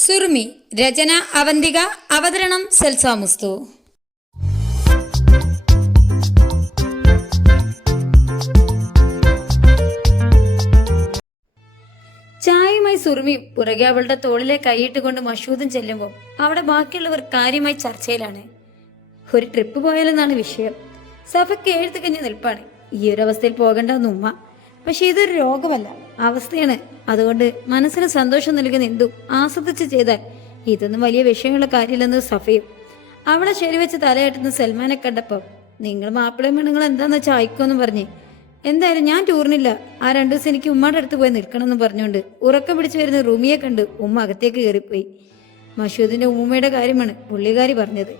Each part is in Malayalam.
സുറുമി രചന അവന്തിക അവതരണം സെൽസാമുസ്തു. ചായയുമായി സുറുമി പുറകെ അവളുടെ തോളിലെ കൈയിട്ടുകൊണ്ട് മഷൂദും ചെല്ലുമ്പോൾ അവിടെ ബാക്കിയുള്ളവർ കാര്യമായി ചർച്ചയിലാണ്. ഒരു ട്രിപ്പ് പോയാലെന്നാണ് വിഷയം. സഫയ്ക്ക് എഴുത്ത് കഴിഞ്ഞ് നിൽപ്പാണ്. ഈ ഒരു അവസ്ഥയിൽ പോകണ്ടെന്ന് ഉമ്മ. പക്ഷെ ഇതൊരു രോഗമല്ല, അവസ്ഥയാണ്. അതുകൊണ്ട് മനസ്സിന് സന്തോഷം നൽകുന്ന എന്തും ആസ്വദിച്ച് ചെയ്താൽ ഇതൊന്നും വലിയ വിഷയമുള്ള കാര്യമില്ലെന്ന് സഫയും. അവളെ ശരിവെച്ച് തലയാട്ടുന്ന സൽമാനെ കണ്ടപ്പോൾ നിങ്ങൾ മാപ്പിളയും പെണ്ണുങ്ങൾ എന്താന്ന് വെച്ചാൽ അയക്കുമെന്ന് പറഞ്ഞ് എന്തായാലും ഞാൻ ടൂറിനില്ല, ആ 2 ദിവസം എനിക്ക് ഉമ്മയുടെ അടുത്ത് പോയി നിൽക്കണമെന്ന് പറഞ്ഞുകൊണ്ട് ഉറക്കം പിടിച്ചു വരുന്ന റൂമിയെ കണ്ട് ഉമ്മ അകത്തേക്ക് കയറിപ്പോയി. മഷൂദിന്റെ ഉമ്മയുടെ കാര്യമാണ് പുള്ളിക്കാരി പറഞ്ഞത്,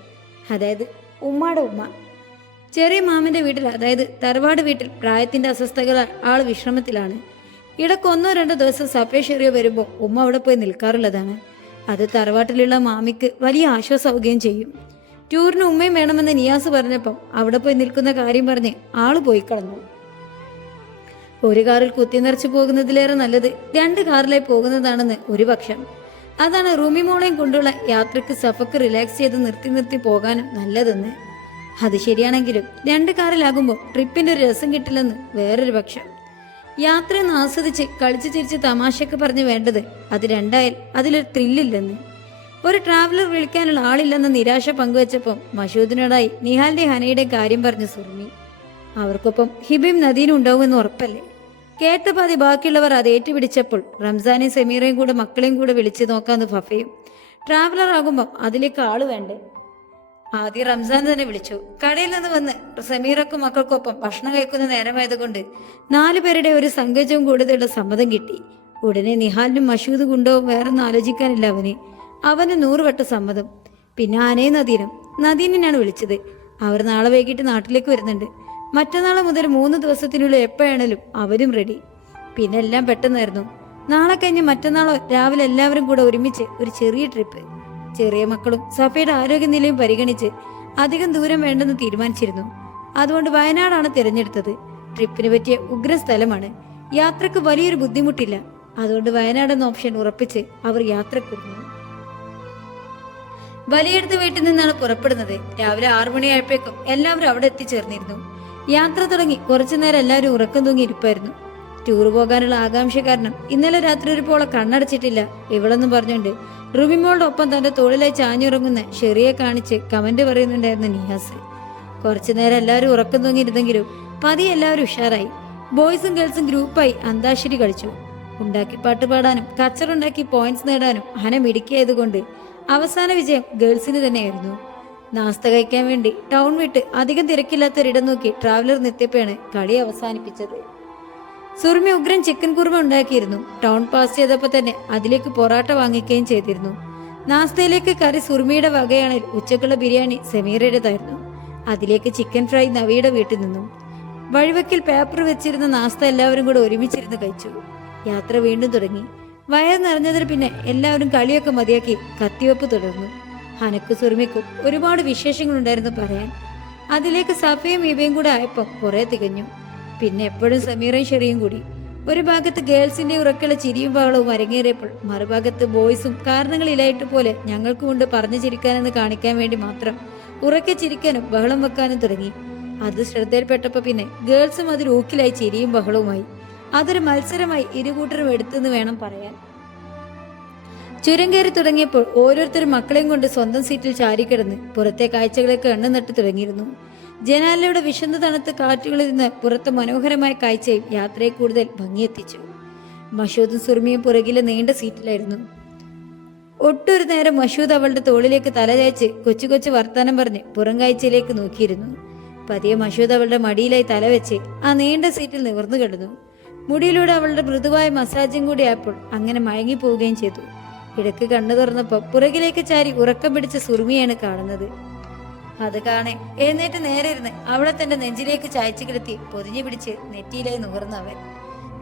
അതായത് ഉമ്മയുടെ ഉമ്മ. ചെറിയ മാമന്റെ വീട്ടിൽ, അതായത് തറവാട് വീട്ടിൽ പ്രായത്തിന്റെ അസ്വസ്ഥതകൾ ആൾ വിശ്രമത്തിലാണ്. ഇടയ്ക്ക് 1-2 ദിവസം സഫേഷെറിയോ വരുമ്പോൾ ഉമ്മ അവിടെ പോയി നിൽക്കാറുള്ളതാണ്. അത് തറവാട്ടിലുള്ള മാമിക്ക് വലിയ ആശ്വാസമാവുകയും ചെയ്യും. ടൂറിന് ഉമ്മയും വേണമെന്ന് നിയാസ് പറഞ്ഞപ്പോൾ അവിടെ പോയി നിൽക്കുന്ന കാര്യം പറഞ്ഞ് ആള് പോയി കളഞ്ഞു. ഒരു കാറിൽ കുത്തി നിറച്ചു പോകുന്നതിലേറെ നല്ലത് 2 കാറിലായി പോകുന്നതാണെന്ന് ഒരു പക്ഷം. അതാണ് റൂമി മോളെയും കൊണ്ടുള്ള യാത്രക്ക് സഫക്ക് റിലാക്സ് ചെയ്ത് നിർത്തി പോകാനും നല്ലതെന്ന്. അത് ശരിയാണെങ്കിലും 2 കാറിലാകുമ്പോൾ ട്രിപ്പിന്റെ ഒരു രസം കിട്ടില്ലെന്ന് വേറൊരു പക്ഷം. യാത്രയൊന്ന് ആസ്വദിച്ച് കളിച്ചു ചിരിച്ച് തമാശയൊക്കെ പറഞ്ഞ് വേണ്ടത് അത് 2 ആയാൽ അതിലൊരു ത്രില്ലില്ലെന്ന്. ഒരു ട്രാവലർ വിളിക്കാനുള്ള ആളില്ലെന്ന നിരാശ പങ്കുവച്ചപ്പോൾ മഷൂദിനോടായി നിഹാലിന്റെ ഹനയുടെ കാര്യം പറഞ്ഞു സുറുമി. അവർക്കൊപ്പം ഹിബയും നദീനും ഉണ്ടാവുമെന്ന് ഉറപ്പല്ലേ? കേട്ട പാതി ബാക്കിയുള്ളവർ അത് ഏറ്റുപിടിച്ചപ്പോൾ റംസാനെയും സമീറയും കൂടെ മക്കളെയും കൂടെ വിളിച്ചു നോക്കാന്ന് ഫഫയും. ട്രാവലർ ആകുമ്പം അതിലേക്ക് ആള് വേണ്ടേ? ആദ്യം റംസാൻ തന്നെ വിളിച്ചു. കടയിൽ നിന്ന് വന്ന് സമീറക്കും മക്കൾക്കൊപ്പം ഭക്ഷണം കഴിക്കുന്ന നേരമായതുകൊണ്ട് 4 പേരുടെ ഒരു സങ്കേജവും കൂടുതലുള്ള സമ്മതം കിട്ടി. ഉടനെ നിഹാലിനും മഷൂദ് കൊണ്ടവും വേറൊന്നും ആലോചിക്കാനില്ല അവന് 100 വട്ട സമ്മതം. പിന്നെ ആനയെ നദീനാണ് വിളിച്ചത്. അവർ നാളെ വൈകിട്ട് നാട്ടിലേക്ക് വരുന്നുണ്ട്. മറ്റന്നാളെ മുതൽ 3 ദിവസത്തിനുള്ളിൽ എപ്പോഴാണേലും അവരും റെഡി. പിന്നെ എല്ലാം പെട്ടെന്നായിരുന്നു. നാളെ കഴിഞ്ഞ് മറ്റന്നാളോ രാവിലെ എല്ലാവരും കൂടെ ഒരുമിച്ച് ഒരു ചെറിയ ട്രിപ്പ്. ചെറിയ മക്കളും സഫയുടെ ആരോഗ്യനിലയും പരിഗണിച്ച് അധികം ദൂരം വേണ്ടെന്ന് തീരുമാനിച്ചിരുന്നു. അതുകൊണ്ട് വയനാടാണ് തിരഞ്ഞെടുത്തത്. ട്രിപ്പിന് പറ്റിയ ഉഗ്ര സ്ഥലമാണ്. യാത്രക്ക് വലിയൊരു ബുദ്ധിമുട്ടില്ല. അതുകൊണ്ട് വയനാടെന്ന ഓപ്ഷൻ ഉറപ്പിച്ച് അവർ യാത്രക്കൊരുങ്ങി. വലിയെടുത്ത് വീട്ടിൽ നിന്നാണ് പുറപ്പെടുന്നത്. രാവിലെ 6 മണിയായപ്പോഴേക്കും എല്ലാവരും അവിടെ എത്തിച്ചേർന്നിരുന്നു. യാത്ര തുടങ്ങി കുറച്ചു നേരം എല്ലാവരും ഉറക്കം തൂങ്ങി ഇരിപ്പായിരുന്നു. ടൂർ പോകാനുള്ള ആകാംക്ഷ കാരണം ഇന്നലെ രാത്രി ഒരു പോളെ കണ്ണടച്ചിട്ടില്ല ഇവളെന്ന് പറഞ്ഞുകൊണ്ട് റുബിമോളുടെ ഒപ്പം തന്റെ തോളിലായി ചാഞ്ഞുറങ്ങുന്ന ഷെറിയെ കാണിച്ച് കമന്റ് പറയുന്നുണ്ടായിരുന്നു നിയാസ്. കുറച്ചു നേരം എല്ലാവരും ഉറക്കം തൂങ്ങിയിരുന്നെങ്കിലും പതിയെ എല്ലാവരും ഉഷാറായി. ബോയ്സും ഗേൾസും ഗ്രൂപ്പായി അന്താക്ഷരി കളിച്ചു. ഉണ്ടാക്കി പാട്ട് പാടാനും കച്ചറുണ്ടാക്കി പോയിന്റ്സ് നേടാനും ഹന മിടുക്കിയായതുകൊണ്ട് അവസാന വിജയം ഗേൾസിന് തന്നെയായിരുന്നു. നാസ്ത കഴിക്കാൻ വേണ്ടി ടൗൺ വിട്ട് അധികം തിരക്കില്ലാത്തൊരിടം നോക്കി ട്രാവലർ നിർത്തിയപ്പോഴാണ് കളി അവസാനിപ്പിച്ചത്. സുറുമി ഉഗ്രൻ ചിക്കൻ കുറുമ ഉണ്ടാക്കിയിരുന്നു. ടൗൺ പാസ് ചെയ്തപ്പോൾ തന്നെ അതിലേക്ക് പൊറാട്ട വാങ്ങിക്കുകയും ചെയ്തിരുന്നു. നാസ്തയിലേക്ക് കറി സുറുമിയുടെ വകയാണെങ്കിൽ ഉച്ചക്കുള്ള ബിരിയാണി സമീറയുടേതായിരുന്നു. അതിലേക്ക് ചിക്കൻ ഫ്രൈ നവിയുടെ വീട്ടിൽ നിന്നും. വഴിവെക്കിൽ പേപ്പർ വെച്ചിരുന്ന നാസ്ത എല്ലാവരും കൂടെ ഒരുമിച്ചിരുന്ന് കഴിച്ചു. യാത്ര വീണ്ടും തുടങ്ങി. വയർ നിറഞ്ഞതിന് പിന്നെ എല്ലാവരും കളിയൊക്കെ മതിയാക്കി കത്തിവെപ്പ് തുടർന്നു. ഹനക്കും സുറുമിക്കും ഒരുപാട് വിശേഷങ്ങളുണ്ടായിരുന്നു പറയാൻ. അതിലേക്ക് സഫയും ഇവയും കൂടെ ആയപ്പോൾ കുറെ തികഞ്ഞു. പിന്നെ എപ്പോഴും സമീറയും ഷെറിയും കൂടി. ഒരു ഭാഗത്ത് ഗേൾസിന്റെ ഉറക്കുള്ള ചിരിയും ബഹളവും അരങ്ങേറിയപ്പോൾ മറുഭാഗത്ത് ബോയ്സും കാരണങ്ങളിലായിട്ട് പോലെ ഞങ്ങൾക്ക് കൊണ്ട് പറഞ്ഞു ചിരിക്കാനെന്ന് കാണിക്കാൻ വേണ്ടി മാത്രം ഉറക്കെ ചിരിക്കാനും ബഹളം വെക്കാനും തുടങ്ങി. അത് ശ്രദ്ധയിൽപ്പെട്ടപ്പോൾ പിന്നെ ഗേൾസും അതിൽ ഊക്കിലായി ചിരിയും ബഹളവുമായി. അതൊരു മത്സരമായി ഇരുകൂട്ടരും എടുത്തെന്ന് വേണം പറയാൻ. ചുരം കയറി തുടങ്ങിയപ്പോൾ ഓരോരുത്തരും മക്കളെയും കൊണ്ട് സ്വന്തം സീറ്റിൽ ചാരിക്കിടന്ന് പുറത്തെ കാഴ്ചകളൊക്കെ എണ്ണ നട്ടു തുടങ്ങിയിരുന്നു. ജനാലയുടെ വിശന്ന് തണുത്ത കാറ്റുകളിൽ നിന്ന് പുറത്ത് മനോഹരമായ കാഴ്ചയും യാത്രയെ കൂടുതൽ ഭംഗിയെത്തിച്ചു. മഷൂദും സുറുമിയും പുറകിലെ നീണ്ട സീറ്റിലായിരുന്നു. ഒട്ടൊരു നേരം മഷൂദ് അവളുടെ തോളിലേക്ക് തലചായ്ച്ച് കൊച്ചു കൊച്ചു വർത്താനം പറഞ്ഞ് പുറം കാഴ്ചയിലേക്ക് നോക്കിയിരുന്നു. പതിയെ മഷൂദ് അവളുടെ മടിയിലായി തലവെച്ച് ആ നീണ്ട സീറ്റിൽ നിവർന്നു കിടന്നു. മുടിയിലൂടെ അവളുടെ മൃദുവായ മസാജും കൂടി ആയപ്പോൾ അങ്ങനെ മയങ്ങിപ്പോവുകയും ചെയ്തു. ഇടയ്ക്ക് കണ്ണു തുറന്നപ്പോൾ പുറകിലേക്ക് ചാരി ഉറക്കം പിടിച്ച സുറുമിയാണ് കാണുന്നത്. അത് കാണെ എഴുന്നേറ്റ് നേരെ ഇരുന്ന് അവളെ തന്റെ നെഞ്ചിലേക്ക് ചായച്ചു കിടത്തി പൊതിഞ്ഞു പിടിച്ച് നെറ്റിയിലായി നുകർന്നവൻ.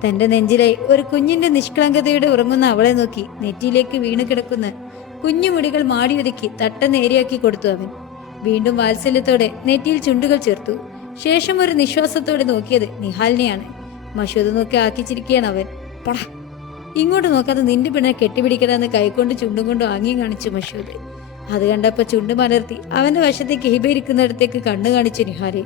തന്റെ നെഞ്ചിലായി ഒരു കുഞ്ഞിന്റെ നിഷ്കളങ്കതയുടെ ഉറങ്ങുന്ന അവളെ നോക്കി നെറ്റിയിലേക്ക് വീണു കിടക്കുന്ന കുഞ്ഞുമുടികൾ മാടിയൊതുക്കി തട്ട നേരെയാക്കി കൊടുത്തു അവൻ. വീണ്ടും വാത്സല്യത്തോടെ നെറ്റിയിൽ ചുണ്ടുകൾ ചേർത്തു. ശേഷം ഒരു നിശ്വാസത്തോടെ നോക്കിയത് നിഹാലിനെയാണ്. മഷൂദ് നോക്കി ആക്കിച്ചിരിക്കുകയാണ് അവൻ. പടാ ഇങ്ങോട്ട് നോക്കാതെ നിന്റെ പെണ്ണെ കെട്ടിപ്പിടിക്കണമെന്ന് കൈകൊണ്ട് ചുണ്ടും കൊണ്ട് ആംഗ്യം കാണിച്ചു മഷൂദ്. അത് കണ്ടപ്പോൾ ചുണ്ട് മലർത്തി അവന്റെ വശത്തേക്ക് ഹിബ ഇരിക്കുന്നിടത്തേക്ക് കണ്ണു കാണിച്ചു നിഹാല്.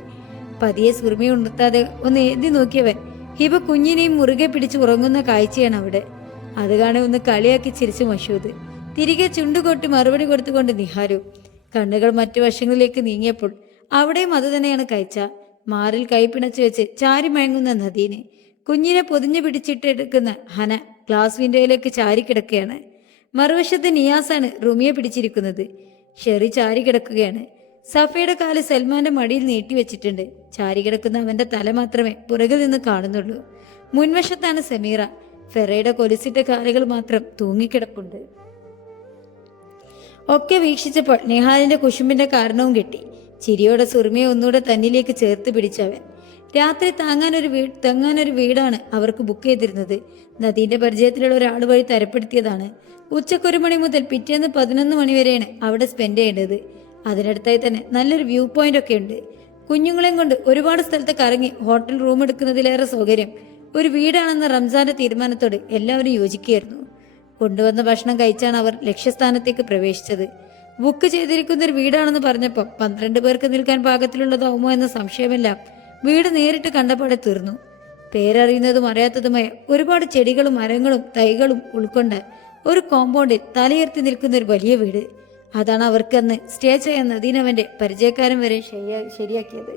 പതിയെ സുറുമി ഉണർത്താതെ ഒന്ന് എഴുതി നോക്കിയവൻ ഹിബ കുഞ്ഞിനെയും മുറുകെ പിടിച്ച് ഉറങ്ങുന്ന കാഴ്ചയാണ് അവിടെ. അത് കാണെ ഒന്ന് കളിയാക്കി ചിരിച്ചു മഷൂദ്. തിരികെ ചുണ്ടുകൊട്ടി മറുപടി കൊടുത്തുകൊണ്ട് നിഹാലു. കണ്ണുകൾ മറ്റു വശങ്ങളിലേക്ക് നീങ്ങിയപ്പോൾ അവിടെയും അത് തന്നെയാണ് കാഴ്ച. മാറിൽ കൈ പിണച്ചു വെച്ച് ചാരി മയങ്ങുന്ന നദീനെ, കുഞ്ഞിനെ പൊതിഞ്ഞു പിടിച്ചിട്ടെടുക്കുന്ന ഹന ഗ്ലാസ് വിൻഡോയിലേക്ക് ചാരിക്കിടക്കുകയാണ്. മറുവശത്ത് നിയാസാണ് റുമിയെ പിടിച്ചിരിക്കുന്നത്. ഷെറി ചാരി കിടക്കുകയാണ്. സഫയുടെ കാല് സൽമാന്റെ മടിയിൽ നീട്ടിവെച്ചിട്ടുണ്ട്. ചാരി കിടക്കുന്ന അവന്റെ തല മാത്രമേ പുറകിൽ നിന്ന് കാണുന്നുള്ളൂ. മുൻവശത്താണ് സമീറ. ഫെറയുടെ കൊലുസിട്ട കാലുകൾ മാത്രം തൂങ്ങിക്കിടപ്പുണ്ട്. ഒക്കെ വീക്ഷിച്ചപ്പോൾ നിഹാലിന്റെ കുശുമ്പിന്റെ കാരണവും കിട്ടി. ചിരിയോടെ സുറുമിയെ ഒന്നുകൂടെ തന്നിലേക്ക് ചേർത്ത് പിടിച്ചവൻ. രാത്രി തങ്ങാനൊരു വീടാണ് അവർക്ക് ബുക്ക് ചെയ്തിരുന്നത്. നദീന്റെ പരിചയത്തിലുള്ള ഒരാൾ വഴി തരപ്പെടുത്തിയതാണ്. ഉച്ചക്ക് 1 മണി മുതൽ പിറ്റേന്ന് 11 മണി വരെയാണ് അവിടെ സ്പെൻഡ് ചെയ്യേണ്ടത്. അതിനടുത്തായി തന്നെ നല്ലൊരു വ്യൂ പോയിന്റ് ഒക്കെ ഉണ്ട്. കുഞ്ഞുങ്ങളെയും കൊണ്ട് ഒരുപാട് സ്ഥലത്ത് കറങ്ങി ഹോട്ടൽ റൂം എടുക്കുന്നതിലേറെ സൗകര്യം ഒരു വീടാണെന്ന റംസാന്റെ തീരുമാനത്തോട് എല്ലാവരും യോജിക്കുകയായിരുന്നു. കൊണ്ടുവന്ന ഭക്ഷണം കഴിച്ചാണ് അവർ ലക്ഷ്യസ്ഥാനത്തേക്ക് പ്രവേശിച്ചത്. ബുക്ക് ചെയ്തിരിക്കുന്ന ഒരു വീടാണെന്ന് പറഞ്ഞപ്പോൾ 12 പേർക്ക് നിൽക്കാൻ പാകത്തിലുള്ളതാവുമോ എന്ന സംശയമെല്ലാം വീട് നേരിട്ട് കണ്ടപാടെ തീർന്നു. പേരറിയുന്നതും അറിയാത്തതുമായ ഒരുപാട് ചെടികളും മരങ്ങളും തൈകളും ഉൾക്കൊണ്ട് ഒരു കോമ്പൗണ്ടിൽ തലയുയർത്തി നിൽക്കുന്ന ഒരു വലിയ വീട്. അതാണ് അവർക്ക് അന്ന് സ്റ്റേ ചെയ്യാൻ നദീനവന്റെ പരിചയക്കാരൻ വരെ ശരിയാക്കിയത്.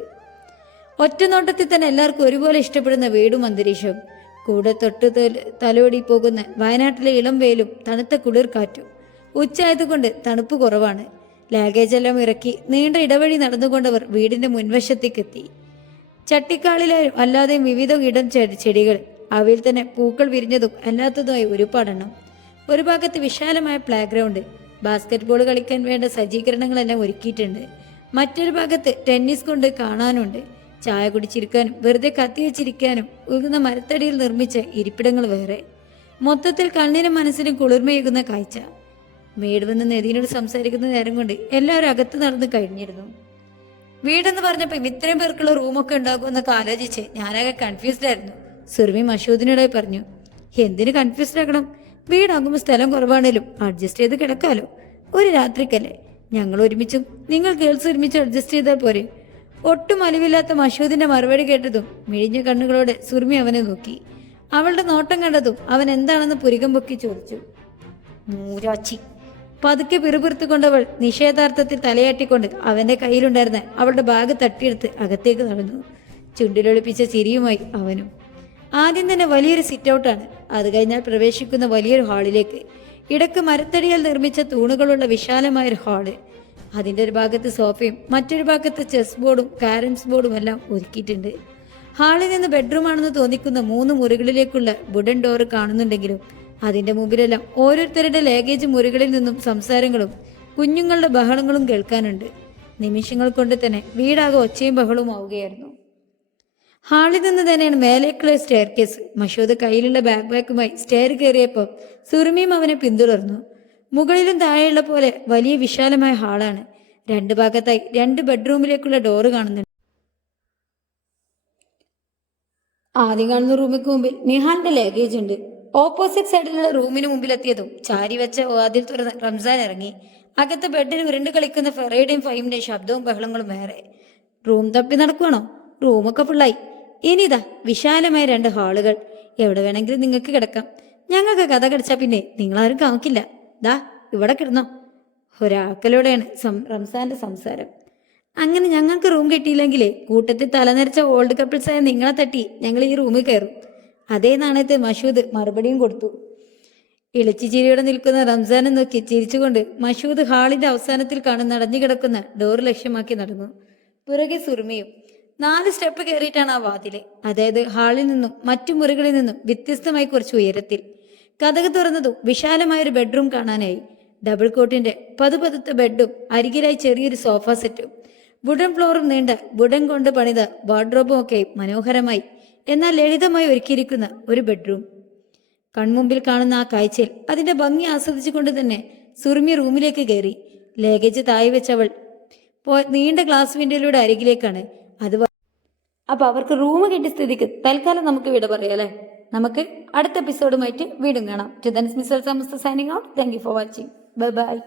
ഒറ്റ നോട്ടത്തിൽ തന്നെ എല്ലാവർക്കും ഒരുപോലെ ഇഷ്ടപ്പെടുന്ന വീടും അന്തരീക്ഷവും. കൂടെ തൊട്ട് തലോടി പോകുന്ന വയനാട്ടിലെ ഇളം വെയിലും തണുത്ത കുളിർ കാറ്റും. ഉച്ചയായതുകൊണ്ട് തണുപ്പ് കുറവാണ്. ലാഗേജെല്ലാം ഇറക്കി നീണ്ട ഇടവഴി നടന്നുകൊണ്ടവർ വീടിന്റെ മുൻവശത്തേക്കെത്തി. ചട്ടിക്കാളിലായും അല്ലാതെയും വിവിധ ഇടം ചെടികൾ, അവയിൽ തന്നെ പൂക്കൾ വിരിഞ്ഞതും അല്ലാത്തതുമായി ഒരുപാടെണ്ണം. ഒരു ഭാഗത്ത് വിശാലമായ പ്ലേ ഗ്രൗണ്ട്, ബാസ്കറ്റ് ബോൾ കളിക്കാൻ വേണ്ട സജ്ജീകരണങ്ങളെല്ലാം ഒരുക്കിയിട്ടുണ്ട്. മറ്റൊരു ഭാഗത്ത് ടെന്നീസ് കൊണ്ട് കാണാനുണ്ട്. ചായ കുടിച്ചിരിക്കാനും വെറുതെ കത്തിവെച്ചിരിക്കാനും ഉയർന്ന മരത്തടിയിൽ നിർമ്മിച്ച ഇരിപ്പിടങ്ങൾ വേറെ. മൊത്തത്തിൽ കണ്ണിനും മനസ്സിനും കുളിർമയേകുന്ന കാഴ്ച. മേട് വന്ന് നദീനോട് സംസാരിക്കുന്ന നേരം കൊണ്ട് എല്ലാവരും അകത്ത് നടന്ന് കഴിഞ്ഞിരുന്നു. വീടെന്ന് പറഞ്ഞപ്പോൾ ഇത്രയും പേർക്കുള്ള റൂമൊക്കെ ഉണ്ടാകുമെന്നൊക്കെ ആലോചിച്ച് ഞാനാകെ കൺഫ്യൂസ്ഡ് ആയിരുന്നു. സുറുമി മഷൂദിനോടായി പറഞ്ഞു, എന്തിന് കൺഫ്യൂസ്ഡ് ആക്കണം? വീടാകുമ്പോൾ സ്ഥലം കുറവാണേലും അഡ്ജസ്റ്റ് ചെയ്ത് കിടക്കാലോ. ഒരു രാത്രിക്കല്ലേ, ഞങ്ങൾ ഒരുമിച്ചും നിങ്ങൾ ഗേൾസ് ഒരുമിച്ച് അഡ്ജസ്റ്റ് ചെയ്താൽ പോരെ? ഒട്ടും അലിവില്ലാത്ത മഷൂദിന്റെ മറുപടി കേട്ടതും മിഴിഞ്ഞ കണ്ണുകളോടെ സുറുമി അവനെ നോക്കി. അവളുടെ നോട്ടം കണ്ടതും അവൻ എന്താണെന്ന് പുരികം പൊക്കി ചോദിച്ചു. മൂരാച്ചി. പതുക്കെ പിറുപിറുത്തുകൊണ്ടവൾ നിഷേധാർത്ഥത്തിൽ തലയാട്ടിക്കൊണ്ട് അവന്റെ കയ്യിലുണ്ടായിരുന്ന അവളുടെ ബാഗ് തട്ടിയെടുത്ത് അകത്തേക്ക് നടന്നു. ചുണ്ടിലൊളിപ്പിച്ച ചിരിയുമായി അവനും. ആദ്യം തന്നെ വലിയൊരു സിറ്റ് ഔട്ടാണ്. അത് കഴിഞ്ഞാൽ പ്രവേശിക്കുന്ന വലിയൊരു ഹാളിലേക്ക്. ഇടക്ക് മരത്തടിയാൽ നിർമ്മിച്ച തൂണുകളുള്ള വിശാലമായൊരു ഹാള്. അതിൻ്റെ ഒരു ഭാഗത്ത് സോഫയും മറ്റൊരു ഭാഗത്ത് ചെസ് ബോർഡും കാരംസ് ബോർഡും എല്ലാം ഒരുക്കിയിട്ടുണ്ട്. ഹാളിൽ നിന്ന് ബെഡ്റൂമാണെന്ന് തോന്നിക്കുന്ന 3 മുറികളിലേക്കുള്ള വുഡൻ ഡോറ് കാണുന്നുണ്ടെങ്കിലും അതിൻ്റെ മുമ്പിലെല്ലാം ഓരോരുത്തരുടെ ലാഗേജ് മുറികളിൽ നിന്നും സംസാരങ്ങളും കുഞ്ഞുങ്ങളുടെ ബഹളങ്ങളും കേൾക്കാനുണ്ട്. നിമിഷങ്ങൾ കൊണ്ട് തന്നെ വീടാകെ ഒച്ചയും ബഹളവും ആവുകയായിരുന്നു. ഹാളിൽ നിന്ന് തന്നെയാണ് മേലേക്കുള്ള സ്റ്റെയർ കേസ്. മഷൂദ് കയ്യിലുള്ള ബാക്കുമായി സ്റ്റെയർ കയറിയപ്പോൾ സുറുമിയും അവനെ പിന്തുടർന്നു. മുകളിലും താഴെയുള്ള പോലെ വലിയ വിശാലമായ ഹാളാണ്. 2 ഭാഗത്തായി 2 ബെഡ്റൂമിലേക്കുള്ള ഡോറ് കാണുന്നുണ്ട്. ആദ്യം കാണുന്ന റൂമിക്ക് മുമ്പിൽ നിഹാലിന്റെ ലാഗേജ് ഉണ്ട്. ഓപ്പോസിറ്റ് സൈഡിലുള്ള റൂമിന് മുമ്പിലെത്തിയതും ചാരി വെച്ച വാതിൽ തുറന്ന് റംസാൻ ഇറങ്ങി. അകത്ത് ബെഡിൽ ഉരുണ്ട് കളിക്കുന്ന ഫെറയുടെയും ഫൈമിന്റെയും ശബ്ദവും ബഹളങ്ങളും വേറെ. റൂം തപ്പി നടക്കുവാണോ? റൂമൊക്കെ ഫുള്ളായി. ഇനിതാ വിശാലമായ 2 ഹാളുകൾ. എവിടെ വേണമെങ്കിലും നിങ്ങൾക്ക് കിടക്കാം. ഞങ്ങൾക്ക് കഥ കടിച്ചാൽ പിന്നെ നിങ്ങളാരും കാണിക്കില്ല. ദാ ഇവിടെ കിടന്നോ. ഒരാക്കലോടെയാണ് റംസാന്റെ സംസാരം. അങ്ങനെ ഞങ്ങൾക്ക് റൂം കിട്ടിയില്ലെങ്കിലേ കൂട്ടത്തിൽ തലനരച്ച ഓൾഡ് കപ്പിൾസായ നിങ്ങളെ തട്ടി ഞങ്ങൾ ഈ റൂമിൽ കയറും. അതേ നാണയത്തെ മഷൂദ് മറുപടിയും കൊടുത്തു. ഇളിച്ചു ചിരിയോടെ നിൽക്കുന്ന റംസാനെ നോക്കി ചിരിച്ചുകൊണ്ട് മഷൂദ് ഹാളിന്റെ അവസാനത്തിൽ കാണുന്ന അടഞ്ഞു കിടക്കുന്ന ഡോർ ലക്ഷ്യമാക്കി നടന്നു. പുറകെ സുറുമയും. 4 സ്റ്റെപ്പ് കയറിയിട്ടാണ് ആ വാതില്. അതായത് ഹാളിൽ നിന്നും മറ്റു മുറികളിൽ നിന്നും വ്യത്യസ്തമായി കുറച്ച് ഉയരത്തിൽ. കതക് തുറന്നതും വിശാലമായൊരു ബെഡ്റൂം കാണാനായി. ഡബിൾ കോട്ടിന്റെ പതുപതുത്ത ബെഡും അരികിലായി ചെറിയൊരു സോഫ സെറ്റും വുഡൻ ഫ്ലോറും നീണ്ട വുഡൻ കൊണ്ട് പണിത വാർഡ്രോബും ഒക്കെ മനോഹരമായി എന്നാൽ ലളിതമായി ഒരുക്കിയിരിക്കുന്ന ഒരു ബെഡ്റൂം. കൺമുമ്പിൽ കാണുന്ന ആ കാഴ്ചയിൽ അതിന്റെ ഭംഗി ആസ്വദിച്ചുകൊണ്ട് തന്നെ സുറുമി റൂമിലേക്ക് കയറി. ലഗേജ് താഴെ വെച്ചവൾ നീണ്ട ഗ്ലാസ് വിൻഡോയിലൂടെ അരികിലേക്കാണ്. അപ്പൊ അവർക്ക് റൂം കിട്ടിയ സ്ഥിതിക്ക് തൽക്കാലം നമുക്ക് വിട പറയാലേ. നമുക്ക് അടുത്ത എപ്പിസോഡുമായിട്ട് വീണ്ടും കാണാം. ടു ദൻസ് mister Samastha signing out. Thank you for watching. Bye by.